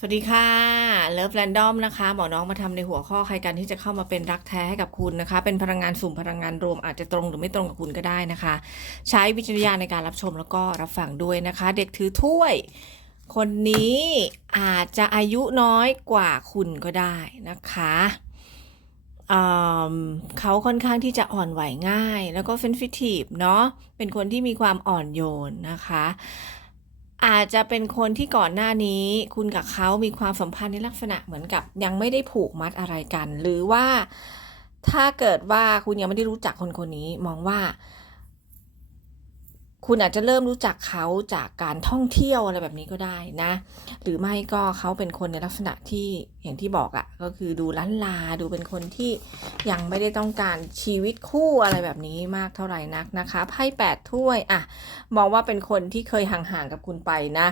สวัสดีค่ะเลิฟแรนดอมนะคะหมอน้องมาทำในหัวข้อใครกันที่จะเข้ามาเป็นรักแท้ให้กับคุณนะคะ เป็นพลังงานสุ่มพลังงานรวมอาจจะตรงหรือไม่ตรงกับคุณก็ได้นะคะ ใช้วิจารณญาณในการรับชมแล้วก็รับฟังด้วยนะคะ เด็กถือถ้วย คนนี้อาจจะอายุน้อยกว่าคุณก็ได้นะคะอืมเขาค่อนข้างที่จะอ่อนไหวง่าย แล้วก็เฟนฟิทีฟเนาะเป็นคนที่มีความอ่อนโยนนะคะ อาจจะเป็นคนที่ก่อนหน้านี้ คุณกับเขามีความสัมพันธ์ในลักษณะเหมือนกับ ยังไม่ได้ผูกมัดอะไรกัน หรือว่าถ้าเกิดว่าคุณยังไม่ได้รู้จักคนคนนี้ มองว่า คุณอาจจะเริ่มรู้จักเขาจากการท่องเที่ยวอะไรแบบนี้ก็ได้นะ หรือไม่ก็เขาเป็นคนในลักษณะที่อย่างที่บอกอะ่ะ ก็คือดูล้านลาดูเป็นคนที่ยังไม่ได้ต้องการชีวิตคู่อะไรแบบนี้มากเท่าไหร่นักนะคะไพ่แปดถ้วยอะมองว่าเป็นคนที่เคยห่างๆกับคุณไปนะ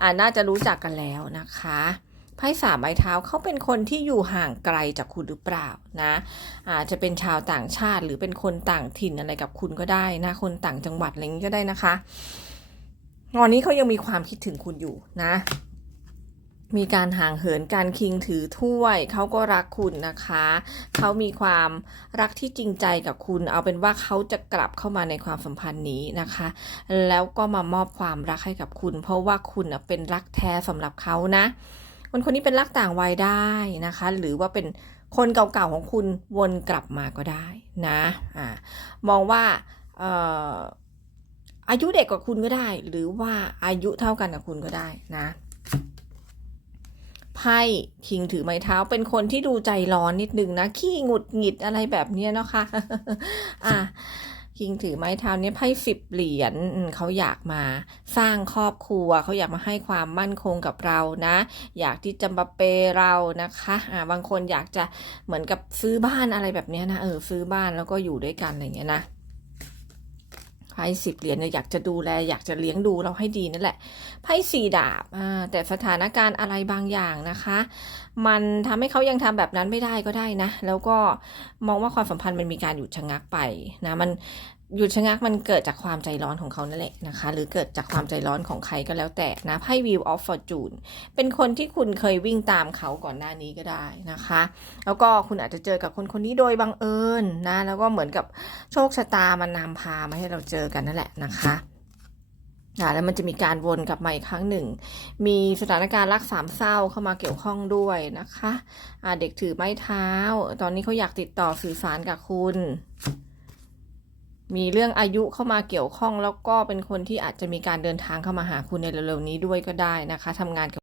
อ่าน่าจะรู้จักกันแล้วนะคะ ไพ่สามไม้เท้าเขาเป็นคนที่อยู่ห่างไกลจากคุณหรือเปล่านะอาจจะเป็นชาวต่างชาติหรือเป็นคนต่างถิ่นอะไรกับคุณก็ได้นะ คนต่างจังหวัดอะไรงนี้ก็ได้นะคะตอนนี้เขายังมีความคิดถึงคุณอยู่นะ มีการห่างเหินการคิงถือถ้วยเขาก็รักคุณนะคะเขามีความรักที่จริงใจกับคุณ เอาเป็นว่าเขาจะกลับเข้ามาในความสัมพันธ์นี้นะคะ แล้วก็มามอบความรักให้กับคุณ เพราะว่าคุณเป็นรักแท้สำหรับเขานะ คนคนนี้เป็นรักต่างวัยได้นะคะ หรือว่าเป็นคนเก่าๆของคุณวนกลับมาก็ได้นะอ่ามองว่าอายุเด็กกว่าคุณก็ได้ หรือว่าอายุเท่ากันกับคุณก็ได้นะไพ่คิงถือไม้เท้าเป็นคนที่ดูใจร้อนนิดนึงนะขี้หงุดหงิดอะไรแบบเนี้ยนะคะ อะ คิงถือไม้เท้านี้ไพ่สิบเหรียญเขาอยากมาสร้างครอบครัว เขาอยากมาให้ความมั่นคงกับเรานะ อยากที่จะมาเปเรานะคะอ่าบางคนอยากจะเหมือนกับซื้อบ้านอะไรแบบนี้นะเออซื้อบ้านแล้วก็อยู่ด้วยกันอะไรเงี้ยนะไพ่สิบเหรียญเนี่ยอยากจะดูแล อยากจะเลี้ยงดูเราให้ดีนั่นแหละไพ่สี่ดาบอ่าแต่สถานการณ์อะไรบางอย่างนะคะ มันทำให้เขายังทำแบบนั้นไม่ได้ก็ได้นะ แล้วก็มองว่าความสัมพันธ์มันมีการหยุดชะงักไปนะมัน หยุดชะงักมันเกิดจากความใจร้อนของเขานั่นแหละนะคะ หรือเกิดจากความใจร้อนของใครก็แล้วแต่นะไพ่ Wheel of Fortune เป็นคนที่คุณเคยวิ่งตามเขาก่อนหน้านี้ก็ได้นะคะ แล้วก็คุณอาจจะเจอกับคนคนนี้โดยบังเอิญนะ แล้วก็เหมือนกับโชคชะตามันนำพามาให้เราเจอกันนั่นแหละนะคะอ่าแล้วมันจะมีการวนกลับมาอีกครั้งหนึ่ง มีสถานการณ์รักสามเศร้าเข้ามาเกี่ยวข้องด้วยนะคะอ่าเด็กถือไม้เท้า ตอนนี้เขาอยากติดต่อสื่อสารกับคุณ มีเรื่องอายุเข้ามาเกี่ยวข้อง แล้วก็เป็นคนที่อาจจะมีการเดินทางเข้ามาหาคุณในเร็วๆนี้ด้วยก็ได้นะคะทำงานกับ